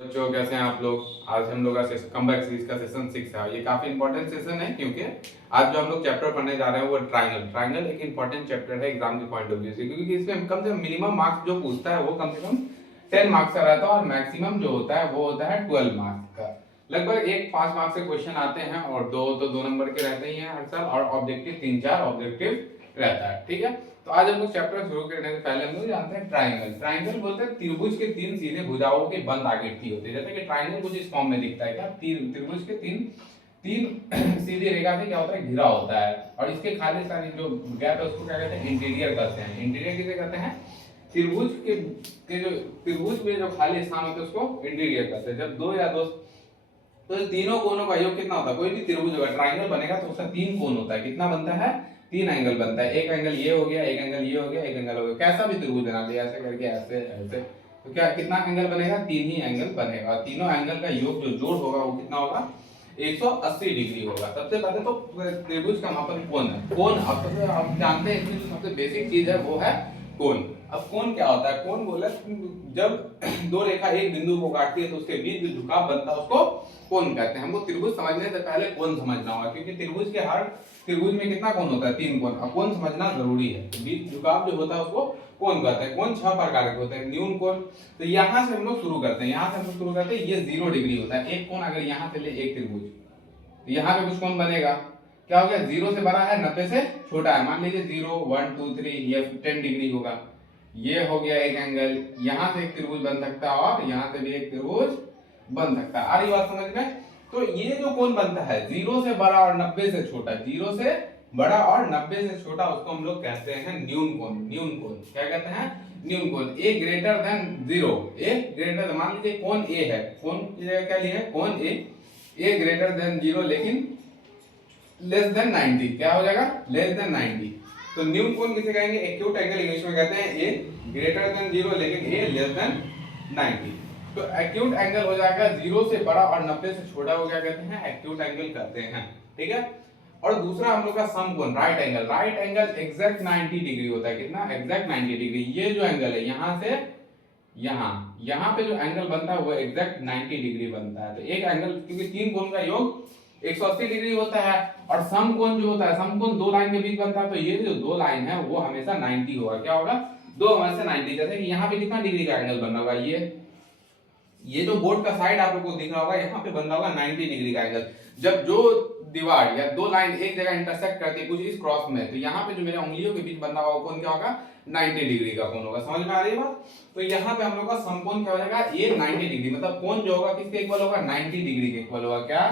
बच्चों कैसे हैं आप लोग। आज हम लोग का कमबैक सीरीज का सेशन 6 है। ये काफी इंपॉर्टेंट सेशन है क्योंकि आज जो हम लोग चैप्टर पढ़ने जा रहे हैं वो ट्रायंगल एक इंपॉर्टेंट चैप्टर है एग्जाम के पॉइंट ऑफ व्यू से, क्योंकि इसमें कम से कम मिनिमम मार्क्स जो पूछता है वो कम से कम 10 मार्क्स का रहता है और मैक्सिमम जो होता है वो होता है 12 मार्क्स का। लगभग एक 5 मार्क्स के क्वेश्चन आते हैं और दो नंबर के रहते ही हैं हर साल, और ऑब्जेक्टिव 3-4 ऑब्जेक्टिव रहता है। ठीक है, तो आज हम लोग चैप्टर शुरू करने से पहले हम लोग जानते हैं ट्रायंगल। ट्रायंगल बोलते हैं त्रिभुज के तीन सीधे भुजाओं के बंद आकृति होती है। जैसे कि ट्रायंगल कुछ इस फॉर्म में दिखता है, क्या त्रिभुज के तीन सीधी रेखा से क्या होता है, घिरा होता है, और इसके खाली सारी जो गैप है उसको क्या कहते हैं, इंटीरियर कहते हैं। इंटीरियर किसे कहते हैं, त्रिभुज के जो त्रिभुज में जो खाली स्थान होता है उसको इंटीरियर कहते हैं। जब दो या दो तो तीनों कोनों का योग कितना होता है, कोई भी त्रिभुज होगा ट्रायंगल बनेगा तो उसका 3 कोण होता है। कितना बनता है, 3 एंगल बनता है। एक एंगल ये हो गया, एक एंगल ये हो गया, एक एंगल हो गया। कैसा भी त्रिभुज बना लिया ऐसे करके, ऐसे ऐसे, तो क्या कितना एंगल बनेगा, 3 ही एंगल बनेगा। तीनों एंगल का योग जो जोड़ होगा वो कितना होगा, 180 डिग्री होगा। सबसे पहले तो त्रिभुज का मापन कोण है। कोण आप जानते हैं, इसमें जो सबसे बेसिक चीज है वो है कोण। अब कोण क्या होता है, कोण बोले जब दो रेखा एक बिंदु को काटती है तो उसके बीच जो झुकाव बनता है उसको कोण कहते हैं। हमको त्रिभुज समझने से पहले कोण समझना होगा, क्योंकि त्रिभुज में कितना कोण होता है, 3 कोण। अब कोण समझना जरूरी है। तो बीच झुकाव जो होता है उसको कोण कहते हैं। कोण 6 प्रकार के होते हैं। न्यून कोण, तो यहां से हम लोग शुरू करते हैं, ये 0 डिग्री होता है। एक कोण अगर यहां से ले, एक त्रिभुज, तो यहाँ पे कुछ कोण बनेगा। क्या हो गया, 0 से बड़ा है, 90 से छोटा है। मान लीजिए 0 1 2 3, ये 10 डिग्री होगा। ये हो गया एक एंगल। यहाँ से एक त्रिभुज बन सकता है और यहाँ से भी एक त्रिभुज बन सकता है। आ रही बात समझ में। तो ये जो कोण बनता है 0 से बड़ा और 90 से छोटा, 0 से बड़ा और 90 से छोटा, उसको हम लोग कहते हैं न्यून कोण। न्यून कोण क्या कहते हैं, न्यून कोण। ए ग्रेटर देन 0, ए ग्रेटर, मान लीजिए कोण ए है, कोण की जगह क्या लिया है, कोण ए ग्रेटर देन 0 लेकिन लेस देन 90। क्या हो जाएगा, लेस देन 90। तो न्यून कोण किसे कहेंगे, एक्यूट एंगल इंग्लिश में कहते हैं। ए ग्रेटर देन 0 लेकिन ए लेस देन 90। तो एक्यूट एंगल हो जाएगा 0 से बड़ा और 90 से छोटा को क्या कहते हैं, एक्यूट एंगल कहते हैं। ठीक है, और दूसरा हम लोग का समकोण, right angle. Right angle exact 90 degree होता है। कितना, एग्जैक्ट 90 डिग्री। ये जो एंगल है यहाँ से यहाँ पे जो एंगल बनता है वो एग्जैक्ट 90 डिग्री बनता है। तो एक एंगल, क्योंकि 3 कोण का योग 180 डिग्री होता है, और समकोण जो होता है, समकोण 2 लाइन के बीच बनता है, तो ये जो 2 लाइन है वो हमेशा 90 होगा। क्या होगा, 2 हमेशा 90। जैसे कि यहाँ पे कितना डिग्री का एंगल बन रहा होगा, ये जो बोर्ड का साइड आप लोग को दिख रहा होगा, यहाँ पे बन रहा होगा 90 डिग्री का एंगल। जब जो दीवार या 2 लाइन एक जगह इंटरसेक्ट करती है कुछ इस क्रॉस में, तो यहाँ पे जो मेरे उंगलियों के बीच बन रहा होगा कोण क्या होगा, 90 डिग्री का कोण होगा। समझ में आ रही है बात। तो यहाँ पे हम लोग का समकोण क्या हो जाएगा, ये 90 डिग्री, मतलब कोण जो होगा किसके इक्वल होगा, 90 डिग्री के इक्वल होगा। क्या,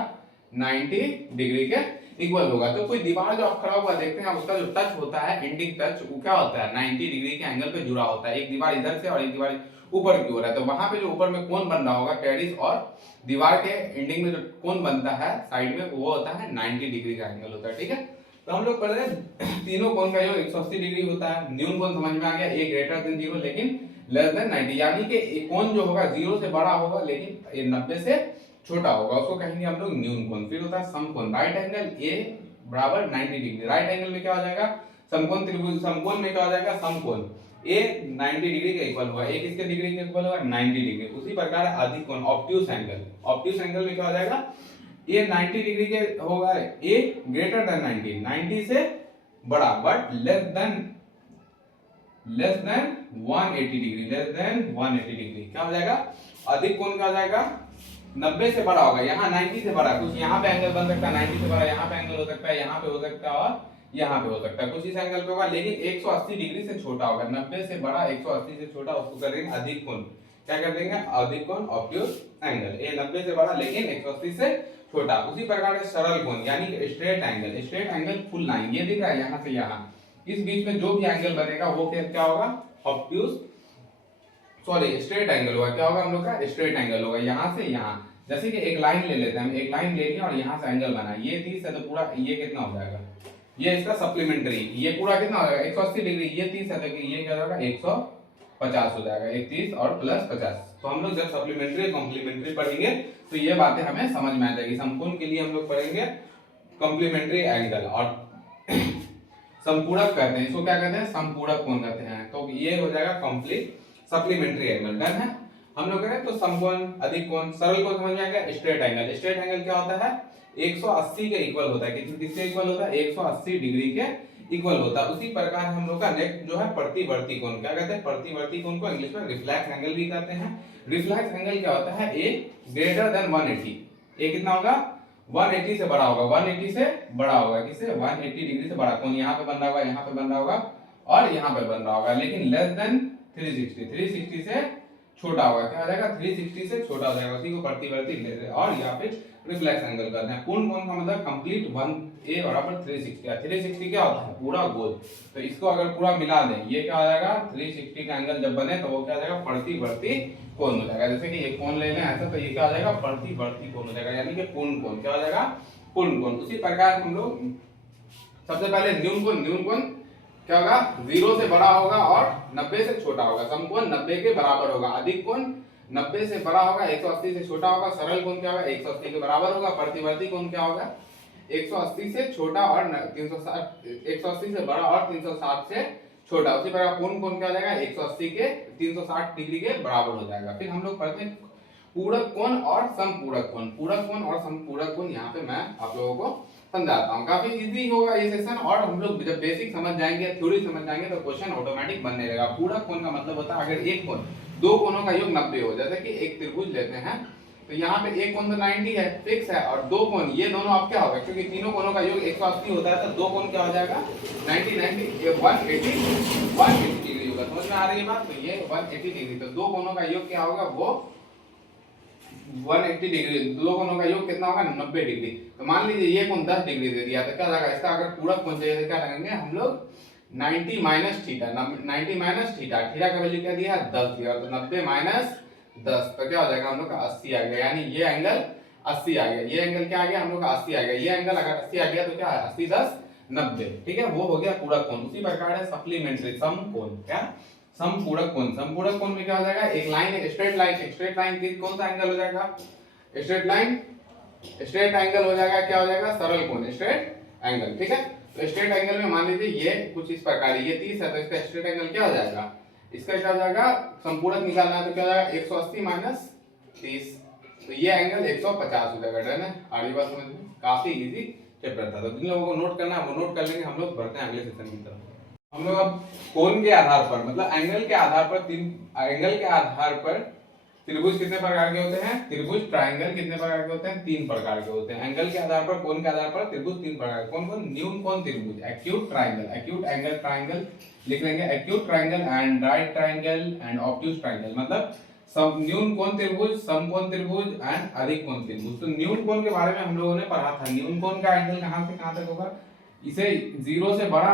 90 डिग्री के इक्वल होगा। तो कोई दीवार जो आप खड़ा हुआ देखते हैं, उसका जो टच होता है, एंडिंग टच, वो क्या होता है, 90 डिग्री के एंगल पे जुड़ा होता है। एक दीवार इधर से और एक दीवार ऊपर की ओर है, तो वहां पे जो ऊपर में कोण बन रहा होगा टेरिस, और दीवार के एंडिंग में जो कोण बनता है साइड में, वो होता है 90 डिग्री का एंगल होता है। ठीक है, तो हम लोग पढ़ रहे हैं तीनों कोण का योग 180 डिग्री होता है। न्यून कोण समझ में आ गया, ए ग्रेटर देन 0 लेकिन लेस देन 90, यानी कि कोण जो होगा 0 से बड़ा होगा लेकिन ये 90 से छोटा होगा, उसको कहेंगे हम लोग न्यून कोण। फिर होता है समकोण। राइट एंगल ए बराबर 90 डिग्री। राइट एंगल में क्या हो जाएगा, समकोण त्रिभुज, समकोण में क्या हो जाएगा, समकोण ए 90 डिग्री के इक्वल होगा। ए किसके डिग्री के इक्वल होगा, 90 डिग्री। उसी प्रकार अधिक कोण, ऑब्ट्यूज एंगल। ऑब्ट्यूज एंगल में क्या हो जाएगा, ए 90 डिग्री के होगा, ए ग्रेटर देन 90 से बड़ा, but less than 180 degree, less than 180 degree. क्या हो जाएगा, अधिक कोण क्या हो जाएगा, 90 से बड़ा होगा। यहाँ 90 से बड़ा, कुछ यहाँ पे एंगल बन सकता है 90 से बड़ा, यहाँ पे एंगल हो सकता है, यहाँ पे हो सकता है, और यहाँ पे हो सकता है, कुछ इस एंगल पे होगा, लेकिन 180 डिग्री से छोटा होगा। 90 से बड़ा 180 से छोटा, उसको कर देंगे अधिक कोण। क्या कर देंगे, अधिक कोण, ऑब्ट्यूज एंगल। ए 90 से बड़ा लेकिन 180 से छोटा। उसी प्रकार से सरल कोण यानी कि straight angle. Straight angle full line, ये दिख रहा है यहाँ से यहाँ, इस बीच में जो भी एंगल बनेगा वो क्या होगा, ऑब्ट्यूज, सॉरी स्ट्रेट एंगल होगा। क्या होगा हम लोग का, स्ट्रेट एंगल होगा। यहाँ से यहाँ, जैसे कि एक लाइन ले लेते हैं हम, एक लाइन ले लिया और यहाँ से एंगल बना, ये 30 है, तो पूरा ये कितना हो जाएगा, ये इसका सप्लीमेंट्री, ये पूरा कितना हो जाएगा 180 डिग्री, ये 30 है, तो ये क्या होगा 150 हो जाएगा, 31 और प्लस 50। तो हम लोग जब सप्लीमेंट्री कॉम्प्लीमेंट्री पढ़ेंगे तो ये बातें हमें समझ में आ जाएगी। समकोण के लिए हम लोग पढ़ेंगे कॉम्प्लीमेंट्री एंगल, और संपूरक कहते हैं इसको, क्या कहते हैं, संपूरक कोण कहते हैं। तो ये हो जाएगा कंप्लीट सप्लीमेंट्री एंगल। डन है। हम लोग करें तो समकोण, अधिक कोण, सरल कोण समझ में आएगा। स्ट्रेट एंगल, स्ट्रेट एंगल क्या होता है 180 के इक्वल होता है। किसके इक्वल होता है 180 डिग्री के इक्वल होता है। उसी प्रकार हम लोग का नेक्स्ट जो है प्रतिवर्ती कोण, क्या कहते हैं प्रतिवर्ती कोण को इंग्लिश में रिफ्लेक्स एंगल भी कहते हैं। रिफ्लेक्स एंगल क्या होता है ए ग्रेटर देन 180, ए कितना होगा 180 से बड़ा होगा, 180 से बड़ा होगा, किससे 180 डिग्री से बड़ा। कोण यहाँ पे बन रहा होगा, यहाँ पे बन रहा होगा और यहाँ पे बन रहा होगा, लेकिन लेस देन 360, 360 से छोटा होगा। क्या हो जाएगा 360 से छोटा हो जाएगा, उसी को प्रतिवर्ती लेते हैं। और यहाँ पे रिफ्लेक्स एंगल करते हैं। पूर्ण कोण का मतलब कंप्लीट 1 बराबर 360 है। 360 क्या होता है पूरा गोल, तो इसको अगर पूरा मिला दें ये क्या हो जाएगा 360 का एंगल जब बने तो वो क्या हो जाएगा प्रतिवर्ती कोण हो जाएगा। जैसे कि ये कोण ले लें ऐसा, तो ये क्या हो जाएगा प्रतिवर्ती कोण हो जाएगा, यानी कि पूर्ण कोण। क्या हो जाएगा पूर्ण कोण। उसी प्रकार हम लोग सबसे पहले न्यून कोण, न्यून कोण क्या होगा 0 से बड़ा होगा और 90 से छोटा होगा। समकोण 90 के बराबर होगा, अधिक कोण 90 से बड़ा होगा, 180 से छोटा होगा। सरल कोण क्या होगा 180 के बराबर होगा। प्रतिवर्ती कोण क्या होगा 180 से छोटा और 360, 180 से बड़ा और 360 से छोटा। उसी प्रकार पूर्ण कोण क्या हो जाएगा 180 के 360 डिग्री के बराबर हो जाएगा। फिर हम लोग पढ़ते हैं पूरक कोण और समपूरक कोण। पूरक कोण और समपूरक कोण यहाँ पे मैं आप लोगों को समझाता हूँ। काफी इजी होगा ये सेशन, और हम लोग जब बेसिक समझ जाएंगे, थ्योरी समझ जाएंगे तो क्वेश्चन ऑटोमेटिक बनने लगेगा। पूरक कोण का मतलब होता है अगर एक कोण दो कोणों का योग 90 हो, जैसे कि एक त्रिभुज लेते हैं तो यहाँ पे एक कोण तो 90 है फिक्स है, और दो कोण ये दोनों आप क्या होगा क्योंकि तीनों कोणों का योग 180 होता है, तो दो कोण क्या हो जाएगा 90 90 180 डिग्री होगा। समझ में आ रही है बात। तो ये 180 डिग्री, तो दो कोणों का योग क्या होगा वो 180 डिग्री। दो कोणों का योग कितना होगा 90 डिग्री। तो मान लीजिए ये कोण 10 डिग्री दे दिया तो क्या होगा इसका अगर पूरक कोण चाहिए तो क्या लगाएंगे हम लोग 90 minus theta. 90 minus theta, theta का वैल्यू क्या दिया 10 दिया, तो 90 माइनस 10 तो क्या हो जाएगा हम लोग का 80 आ गया, यानी ये एंगल 80 आ गया। ये एंगल क्या आ गया हम लोग का 80 आ गया। ये एंगल अगर 80 आ गया तो क्या है 80 10 90, ठीक है, वो हो गया पूरक कोण। उसी प्रकार है सप्लीमेंट्री समकोण। क्या समपूरक कोण। समपूरक कोण में क्या हो जाएगा एक लाइन, एक स्ट्रेट लाइन, एक स्ट्रेट लाइन की कौन सा एंगल हो जाएगा स्ट्रेट लाइन, स्ट्रेट एंगल हो जाएगा। क्या हो जाएगा सरल कोण स्ट्रेट एंगल, ठीक है। तो स्ट्रेट एंगल में मान लीजिए ये कुछ इस प्रकार ये 30 है, तो इसका स्ट्रेट एंगल क्या हो जाएगा इसका क्या हो जाएगा संपूरक निकालना है तो क्या हो जाएगा 180 माइनस 30, तो ये एंगल 150 हो जाएगा। डन है। आगे बात समझ में, काफी इजी चैप्टर था, तो जिन लोगों को नोट करना है वो नोट कर लेंगे। हम लोग बढ़ते हैं अगले सेशन की तरफ। हम लोग अब कोण के आधार पर मतलब एंगल के आधार पर एंगल के आधार पर त्रिभुज कितने प्रकार के होते हैं, त्रिभुज ट्रायंगल कितने प्रकार के होते हैं 3 प्रकार के होते हैं। एंगल के आधार पर कोण के आधार पर त्रिभुज 3 प्रकार के। कौन कौन न्यून कोण त्रिभुज, acute triangle, acute angle triangle लिख लेंगे, acute triangle and right triangle and obtuse triangle. मतलब सब न्यून कोण त्रिभुज, समकोण त्रिभुज एंड अधिक कोण त्रिभुज। तो न्यून कोण के बारे में हम लोगों ने पढ़ा था। न्यून कोण का एंगल कहां से कहां तक होगा, इसे 0 से बड़ा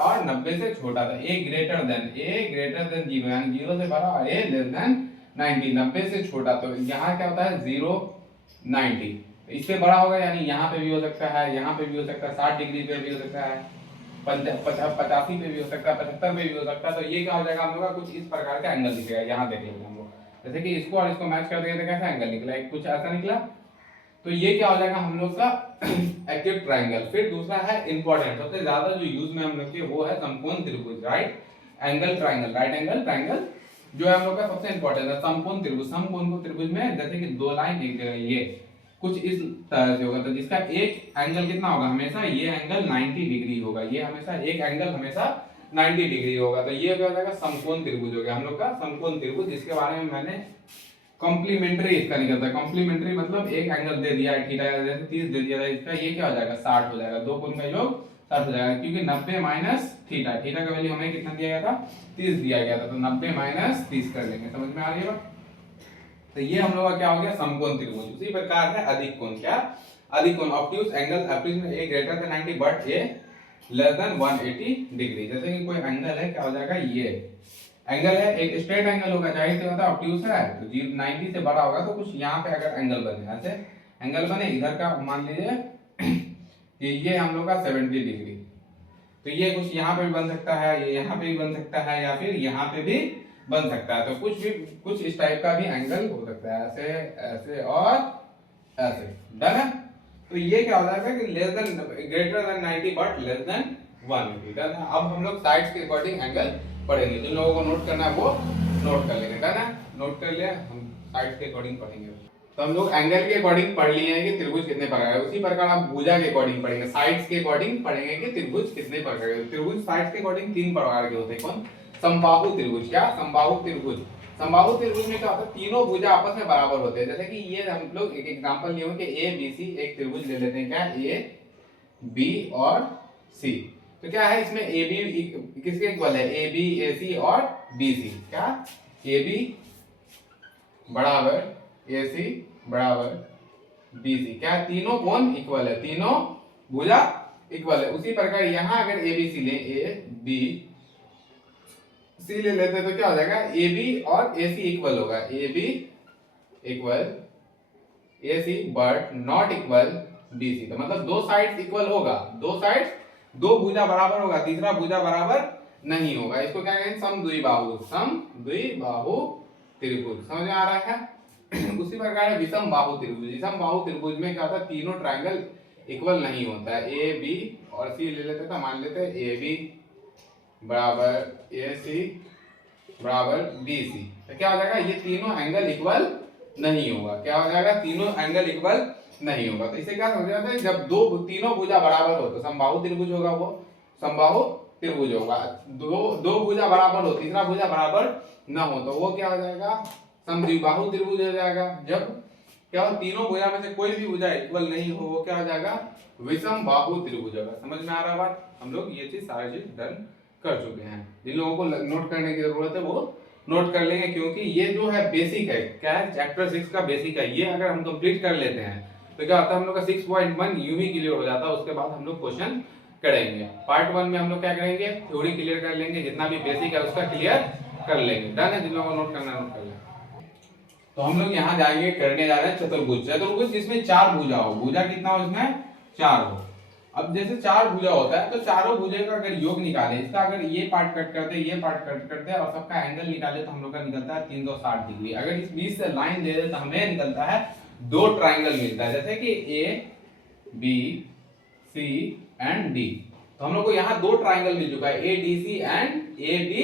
और 90 से छोटा था। a ग्रेटर देन 0 यानी 0 से बड़ा और a लेस देन 90 90 से छोटा। तो यहाँ क्या होता है 0 90, इससे बड़ा होगा यानी यहाँ पे भी हो सकता है, यहाँ पे भी हो सकता है, 60 डिग्री पे भी हो सकता है, 85 पे भी हो सकता है, 75 पे भी हो सकता है। तो ये क्या हो जाएगा हम लोग का कुछ इस प्रकार का एंगल दिखेगा। यहाँ देख लेंगे हम लोग, जैसे कि इसको और इसको मैच कर देंगे तो कैसा एंगल निकला, कुछ ऐसा निकला। तो ये क्या हो जाएगा हम लोग का एक्यूट ट्रायंगल। फिर दूसरा है इंपॉर्टेंट, सबसे ज्यादा जो यूज में हम लोग के वो है समकोण त्रिभुज, right angle triangle. Right angle triangle जो है हम लोग का सबसे इंपॉर्टेंट है। समकोण त्रिभुज, समकोण को त्रिभुज में जैसे कि दो लाइन एक जगह ये कुछ इस तरह से होगा, तो जिसका एक एंगल कितना होगा हमेशा ये एंगल 90 डिग्री होगा, ये हमेशा एक एंगल हमेशा 90 डिग्री होगा। तो ये क्या हो जाएगा समकोण त्रिभुज हो गया हम लोग का समकोण त्रिभुज, जिसके बारे में मैंने कॉम्प्लीमेंट्री इसका निकलता है। कॉम्प्लीमेंट्री मतलब एक एंगल दे दिया है थीटा जैसे 30 दे दिया है, इसका ये क्या हो जाएगा 60 हो जाएगा। दो कोण का योग 60 हो जाएगा, क्योंकि 90 माइनस थीटा, थीटा का वैल्यू हमें कितना दिया गया था 30 दिया गया था, तो 90 माइनस 30 कर लेंगे। समझ में आ रही है बात। तो ये हम लोग का क्या हो गया समकोण त्रिभुज। उसी प्रकार है अधिक कोण। क्या अधिक कोण ऑब्ट्यूज एंगल ऑब्ट्यूज में a greater than 90 but a less than 180 degree. जैसे कि कोई एंगल है क्या हो जाएगा ये एंगल है, एक स्ट्रेट एंगल होगा, जाहिर सी बात है ऑब्ट्यूज है तो 90 से बड़ा होगा, तो कुछ यहाँ पे अगर एंगल बने ऐसे एंगल बने, इधर का मान लीजिए कि ये हम लोग का 70 डिग्री, तो ये कुछ यहाँ पे भी बन सकता है, ये यहाँ पे भी बन सकता है, या फिर यहाँ पे भी बन सकता है। तो कुछ इस टाइप का भी एंगल हो सकता है, ऐसे ऐसे और ऐसे। डन है। तो ये क्या हो जाएगा कि less than greater than 90 but less than 180। Done है। अब हम लोग साइड्स के अकॉर्डिंग एंगल पढ़ेंगे। जिन लोगों को नोट करना है वो नोट कर लेंगे, है ना? नोट कर लिया, हम साइड के अकॉर्डिंग पढ़ेंगे। तो हम लोग एंगल के अकॉर्डिंग पढ़ लिए हैं कि त्रिभुज कितने प्रकार है, उसी प्रकार आप भुजा के अकॉर्डिंग पढ़ेंगे, साइड्स के अकॉर्डिंग पढ़ेंगे कि त्रिभुज कितने प्रकार के। त्रिभुज साइड्स के अकॉर्डिंग 3 प्रकार के होते हैं। कौन? समबाहु त्रिभुज। क्या? समबाहु त्रिभुज। समबाहु त्रिभुज में क्या होता है? तीनों भुजा आपस में बराबर होते हैं। जैसे कि ये हम लोग एक एग्जांपल लिए कि ए बी सी एक त्रिभुज ले लेते हैं। क्या? ए बी और सी। तो क्या है इसमें ए बी किसके इक्वल है? ए बी ए सी और बी सी। क्या? ए बी बराबर ए सी बराबर बी सी। क्या? तीनों कोण इक्वल है, तीनों भुजा इक्वल है। उसी प्रकार यहाँ अगर ए बी सी ले, ए बी सी ले लेते हैं तो क्या हो जाएगा? ए बी और ए सी इक्वल होगा, A B equal A C but not equal B C. तो मतलब दो साइड्स इक्वल होगा, दो साइड्स, दो भुजा बराबर होगा, तीसरा भुजा बराबर नहीं होगा। इसको क्या कहेंगे? समद्विबाहु, समद्विबाहु त्रिभुज। समझ में आ रहा है? उसी प्रकार है विषम बाहु त्रिभुज। विषम बाहु त्रिभुज में क्या होता है? तीनों ट्रायंगल इक्वल नहीं होता है। ए बी और सी ले लेते हैं, मान लेते हैं ए बी बराबर ए सी बराबर बी सी। तो क्या हो जाएगा? ये तीनों एंगल इक्वल नहीं होगा। क्या हो जाएगा? तीनों एंगल इक्वल नहीं होगा। तो इसे क्या समझ जाते हैं? जब तीनों भुजा बराबर हो तो समबाहु त्रिभुज होगा, वो समबाहु त्रिभुज होगा। दो भुजा बराबर हो, तीसरा भुजा बराबर ना हो तो वो क्या हो जाएगा? समद्विबाहु त्रिभुज हो जाएगा। जब क्या हो? तीनों भुजा में से कोई भी भुजा इक्वल नहीं हो, वो क्या हो जाएगा? विषम बाहु त्रिभुज होगा। समझ में आ रहा है बात? हम लोग ये चीज सारी चीज डन कर चुके हैं। जिन लोगों को नोट करने की जरूरत है वो नोट कर लेंगे, क्योंकि ये जो है बेसिक है। क्या है? चैप्टर 6 का बेसिक है। ये अगर हम कंप्लीट कर लेते हैं तो क्या होता है? हम लोग का 6.1 यूं ही क्लियर हो जाता है। उसके बाद हम लोग क्वेश्चन करेंगे। पार्ट 1 में हम लोग क्या करेंगे? थ्योरी क्लियर कर लेंगे, जितना भी बेसिक है उसका क्लियर कर लेंगे। डन है? जिन लोगों को नोट करना नोट कर लें। तो हम लोग यहाँ जाएंगे, करने जा रहे हैं चतुर्भुज। चतुर्भुज जिसमें 4 भुजा हो। भुजा कितना हो इसमें? 4 हो। अब जैसे 4 भुजा होता है तो चारों भुजा का अगर योग निकाले, इसका अगर ये पार्ट कट करते, ये पार्ट कट करते और सबका एंगल निकाले तो हम लोग का निकलता है 360 डिग्री। अगर इस बीच से लाइन ले ले तो हमें निकलता है 2 ट्राइंगल मिलता है। जैसे कि A B C and D. तो हम लोग को यहाँ 2 ट्राइंगल मिल चुका है, A D C and A B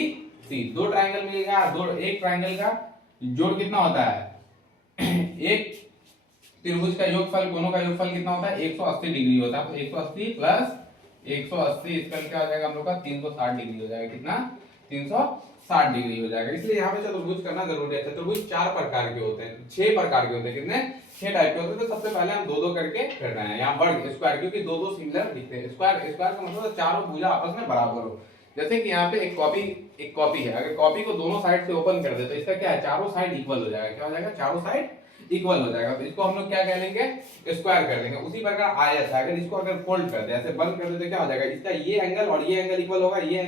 C. 2 triangle मिलेगा। एक ट्राइंगल का जोड़ कितना होता है? एक त्रिभुज का योगफल, कोनों का योगफल कितना होता है? 180 डिग्री होता है। तो 180 प्लस 180 इसका क्या हो जाएगा हम लोग का? 360 डिग्री हो जाएगा। कितना? 360 डिग्री हो जाएगा। इसलिए यहाँ पे चतुर्भुज करना जरूरी है। चतुर्भुज 4 प्रकार के होते हैं, 6 प्रकार के होते हैं। कितने? 6 टाइप के होते हैं। तो सबसे पहले हम 2-2 करके कर रहे हैं। यहाँ वर्ग स्क्वायर, क्योंकि 2-2 सिमिलर दिखते हैं। स्क्वायर का मतलब चारों भुजा आपस में बराबर हो। जैसे कि यहाँ पे एक कॉपी है। अगर कॉपी को दोनों साइड से ओपन कर दे तो इसका क्या है? चारों साइड इक्वल हो जाएगा। क्या हो जाएगा? चारों साइड इक्वल हो जाएगा। तो इसको हम लोग क्या कह लेंगे? स्क्वायर कर लेंगे। उसी प्रकार आयत है, अगर इसको अगर फोल्ड कर दे, ऐसे बंद कर दे तो क्या हो जाएगा? इसका ये एंगल और ये एंगल इक्वल होगा, ये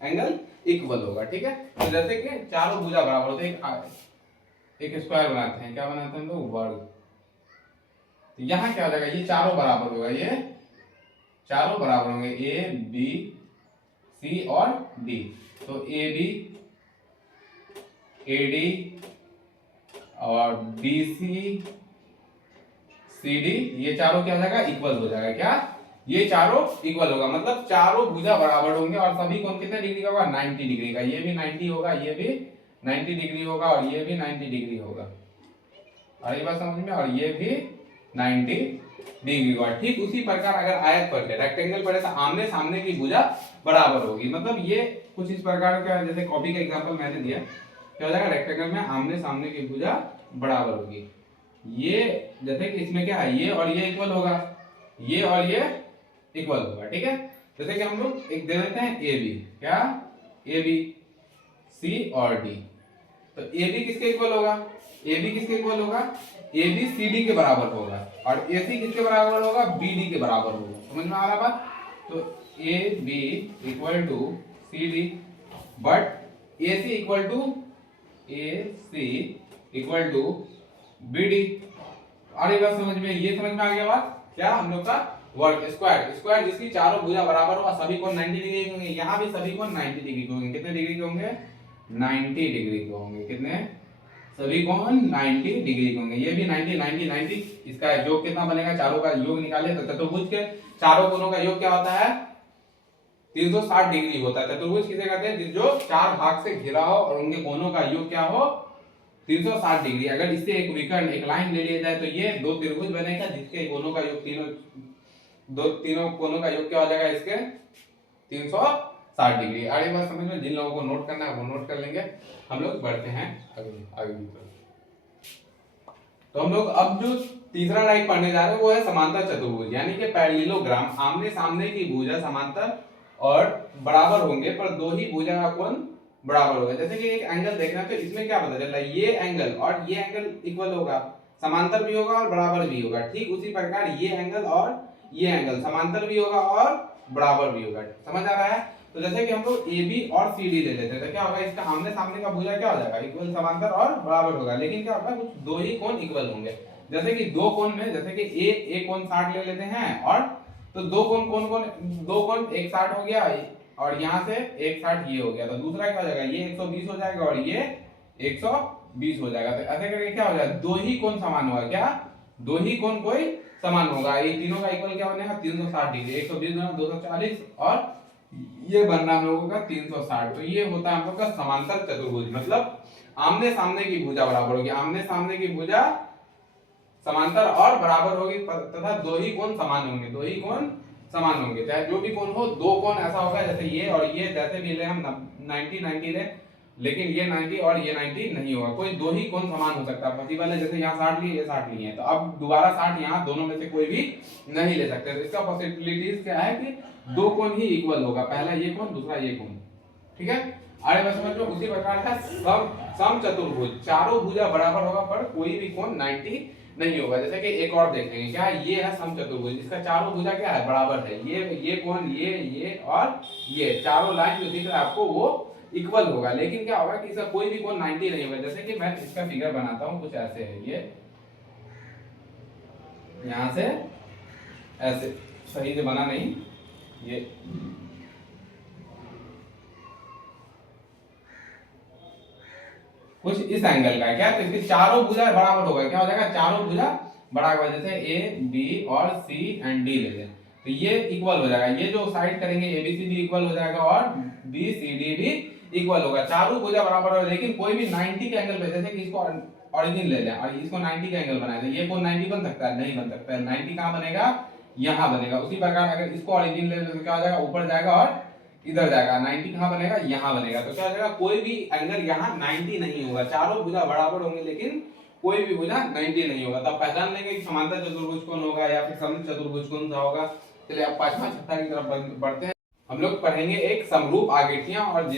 एंगल इक्वल होगा। ठीक है? तो जैसे कि चारों भुजा बराबर होते हैं, एक स्क्वायर बनाते हैं। क्या बनाते हैं हम लोग? वर्ग। तो यहाँ क्या हो जाएगा? ये चारों बराबर होगा, ये चारों बराबर होंगे, ए बी सी और डी। तो ए बी ए डी और बी सी सी डी, ये चारों क्या हो जाएगा? इक्वल हो जाएगा। क्या? ये चारों इक्वल होगा, मतलब चारों भुजा बराबर होंगे और सभी कोण कितने डिग्री का होगा? 90 डिग्री का। ये भी 90 होगा, ये भी 90 डिग्री होगा और ये भी 90 डिग्री होगा। और ये बात समझ में? और ये भी 90 डिग्री होगा। ठीक उसी प्रकार अगर आयत पर रेक्टेंगल पर है तो आमने सामने की भुजा बराबर होगी। मतलब ये कुछ इस प्रकार का, जैसे कॉपी का एग्जांपल मैंने दिया, क्या हो जाएगा? रेक्टेंगल में आमने सामने की भुजा बराबर होगी। ये जैसे कि इसमें क्या है? ये और ये इक्वल होगा, ये और ये इक्वल होगा। ठीक है? जैसे कि हम लोग एक दे देते हैं ए बी। क्या? ए बी सी और डी। तो ए बी किसके इक्वल होगा? ए बी किसके इक्वल होगा? ए बी सी डी के बराबर होगा। और ए सी किसके बराबर होगा? बी डी के बराबर होगा। समझ में आ रहा बात? तो A B equal to C D, but A C equal to B D. और ये बात समझ में? ये समझ में आ गया बात? क्या? हम लोग का वर्ग स्क्वायर जिसकी चारों भुजा बराबर होगा, सभी कोण 90 डिग्री के होंगे। यहाँ भी सभी कोण 90 डिग्री के होंगे। कितने डिग्री के होंगे? 90 डिग्री के होंगे। कितने? सभी कोण 90 डिग्री के होंगे। ये भी 90। इसका योग कितना बनेगा? चारों का योग निकाले तो चतुर्भुज के चारों कोणों का योग क्या होता है? 360 डिग्री होता है। चतुर्भुज किसे कहते हैं? जो चार भाग से घिरा हो और उनके कोनों का योग क्या हो? 360 डिग्री। अगर इससे एक विकर्ण एक लाइन ले लिया जाए तो ये दो त्रिभुज बनेगा जिसके कोनों का योग तीनों कोनों का योग क्या हो जाएगा इसके? 360 डिग्री। आगे बात समझ में, जिन लोगों को नोट करना है वो नोट कर लेंगे। हम लोग बढ़ते हैं आगे की तरफ। तो हम लोग अब जो तीसरा टाइप पढ़ने जा रहे हैं वो है समांतर चतुर्भुज, यानी कि पैरेललोग्राम। आमने सामने की भुजा समांतर और बराबर होंगे पर दो ही भुजा का कोण बराबर होगा। जैसे कि एक एंगल देखना है तो इसमें क्या पता चल रहा है? ये एंगल और ये एंगल इक्वल होगा, समांतर भी होगा और बराबर भी होगा। ठीक उसी प्रकार ये एंगल और ये एंगल समांतर भी होगा और बराबर भी होगा। समझ आ रहा है? तो जैसे कि हम लोग AB और CD ले लेते हैं तो क्या होगा? इसका आमने सामने का भुजा क्या हो जाएगा? इक्वल, समांतर और बराबर होगा। लेकिन क्या होगा? कुछ दो ही कोण इक्वल होंगे। जैसे कि दो कोण में, जैसे कि ए कोण 60 ले लेते हैं, और तो दो कोण दो कोण एक 60 हो गया और यहाँ से एक 60 ये हो गया, तो दूसरा क्या हो जाएगा? ये 120 हो जाएगा और ये 120 हो जाएगा। तो ऐसे करके क्या हो जाएगा? दो ही कोण समान होगा। क्या? दो ही कोण कोई समान होगा। ये तीनों का इक्वल क्या बनेगा? 360 डिग्री। 120 गुना 240 और ये बनना हम लोगों का 360। तो ये होता है हम लोग का समांतर चतुर्भुज। मतलब आमने सामने की भुजा बराबर होगी, आमने सामने की भुजा समांतर और बराबर होगी तथा दो ही कोण समान होंगे, दो ही कोण समान होंगे। चाहे जो भी कोण हो, दो कोण ऐसा होगा जैसे ये और ये, जैसे भी ले हम 90 90 ले, लेकिन ये 90 और ये 90 नहीं होगा। कोई दो ही कोण समान हो सकता है। पॉसिबल है जैसे यहाँ 60 लिए, ये 60 लिए है, तो अब दोबारा 60 यहाँ दोनों में से कोई भी नहीं ले सकते। तो इसका पॉसिबिलिटीज क्या है कि दो कोण ही इक्वल होगा, पहला ये कोण दूसरा ये कोण। ठीक है, आगे बात समझ लो। उसी प्रकार का सम चतुर्भुज, चारों भुजा बराबर होगा पर कोई भी कोण 90 नहीं होगा। जैसे कि एक और देखेंगे, क्या ये है सम चतुर्भुज, इसका चारों भुजा क्या है? बराबर है। ये कोण ये और ये चारों लाइन जो दिख रहा है आपको वो इक्वल होगा। लेकिन क्या होगा कि इसका कोई भी कोण 90 नहीं होगा। जैसे कि मैं इसका फिगर बनाता हूं, कुछ ऐसे है, ये यहां से ऐसे सही से बना नहीं, ये कुछ इस एंगल का है। क्या? तो इसके चारों भुजा बराबर होगा। क्या हो जाएगा? चारों भुजा बराबर। जैसे A B और C एंड D लेते हैं तो ये इक्वल हो जाएगा। ये जो साइड करेंगे ABCD इक्वल हो जाएगा और BCD भी इक्वल होगा। चारों भुजा बराबर होगा। लेकिन कोई भी 90 के एंगल पे, जैसे कि इसको ओरिजिन ले लें और इसको 90 के एंगल बनाए, तो ये कोण 90 बन सकता है? नहीं बन सकता है। 90 कहां बनेगा? यहां बनेगा। उसी प्रकार अगर इसको ओरिजिन ले लें तो क्या हो जाएगा? ऊपर जाएगा और इधर जाएगा। 90 कहां बनेगा? यहां बनेगा। तो क्या हो जाएगा? कोई भी एंगल यहां 90 नहीं होगा। चारों भुजा बराबर होंगे लेकिन कोई भी भुजा 90 नहीं होगा। तब पहचान लेंगे कि समांतर चतुर्भुज कौन होगा या फिर सम चतुर्भुज कौन सा होगा। चलिए अब पांचवा छठा की तरफ बढ़ते हैं। हम लोग पढ़ेंगे एक समरूप आकृतियां। और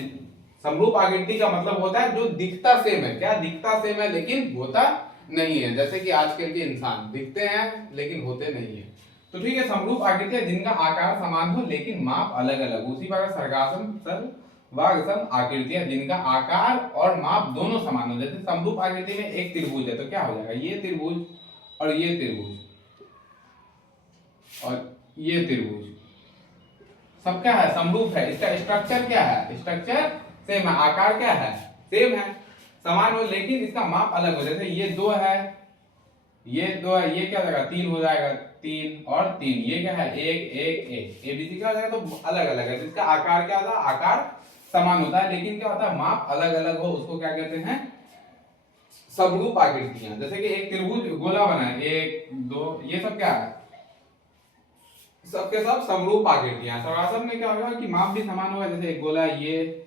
समरूप आकृति का मतलब होता है जो दिखता सेम है। क्या? दिखता सेम है लेकिन होता नहीं है। जैसे कि आजकल के इंसान दिखते हैं लेकिन होते नहीं है। तो ठीक है, समरूप आकृतियां जिनका आकार समान हो लेकिन माप अलग अलग। उसी प्रकार सर्गासम सर्वागसम आकृतियां जिनका आकार और माप दोनों समान हो। जैसे समरूप आकृति में एक त्रिभुज है तो क्या हो जाएगा? ये त्रिभुज और ये त्रिभुज और ये त्रिभुज सब क्या है? समरूप है। इसका स्ट्रक्चर क्या है? स्ट्रक्चर सेम है। आकार क्या है? सेम है, समान हो, लेकिन इसका माप अलग हो। जैसे ये दो है, ये दो है, ये क्या हो जाएगा? 3 हो जाएगा, 3 और 3। ये क्या है? 1 1 1। ABC क्या हो जाएगा? तो अलग अलग है। जिसका आकार क्या होता है? आकार समान होता है लेकिन क्या होता है? माप अलग अलग हो, उसको क्या कहते हैं? समरूप आकृतियां। जैसे कि एक त्रिभुज गोला बना है, 1 2, ये सब क्या है? सबके सब समरूप आकृतियां। सर्वासम में क्या होगा कि माप भी समान होगा। जैसे एक गोला, ये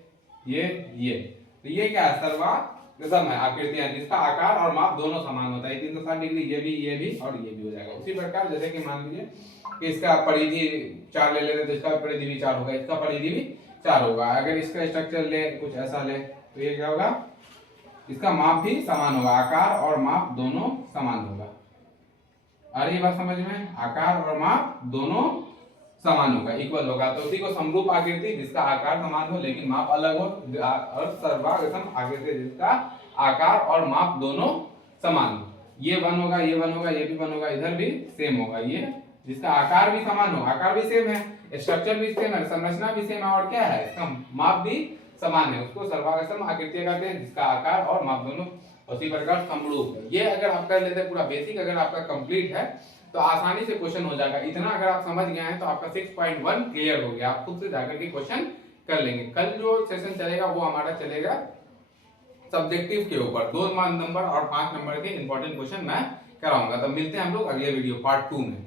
तो ये क्या है? सर्वागसम है आकृतियां जिसका आकार और माप दोनों समान होता है। 360 डिग्री ये भी और ये भी हो जाएगा। उसी प्रकार जैसे कि मान लीजिए कि इसका परिधि 4 ले लेते तो इसका परिधि भी 4 होगा, इसका परिधि भी 4 होगा। अगर इसका स्ट्रक्चर ले कुछ ऐसा ले तो ये क्या होगा? इसका माप भी समान होगा, आकार और माप दोनों समान होगा। आ रही बात समझ में? आकार और माप दोनों समान होगा, इक्वल होगा। तो उसी को समरूप आकृति जिसका आकार समान हो लेकिन माप अलग हो, और सर्वागसम आकृति जिसका आकार और माप दोनों समान हो। ये 1 होगा, ये 1 होगा, ये भी 1 होगा, इधर भी सेम होगा। ये जिसका आकार भी समान हो, आकार भी सेम है, स्ट्रक्चर भी सेम है, संरचना भी सेम है, और क्या है? इसका माप भी समान है। उसको सर्वागसम आकृति कहते हैं जिसका आकार और माप दोनों उसी प्रकार समरूप है। ये अगर आप कर लेते हैं पूरा बेसिक, अगर आपका कंप्लीट है तो आसानी से क्वेश्चन हो जाएगा। इतना अगर आप समझ गए हैं तो आपका 6.1 क्लियर हो गया। आप खुद से जाकर के क्वेश्चन कर लेंगे। कल जो सेशन चलेगा वो हमारा चलेगा सब्जेक्टिव के ऊपर, 2 नंबर और 5 नंबर के इंपॉर्टेंट क्वेश्चन मैं कराऊंगा। तो मिलते हैं हम लोग अगले वीडियो पार्ट 2 में।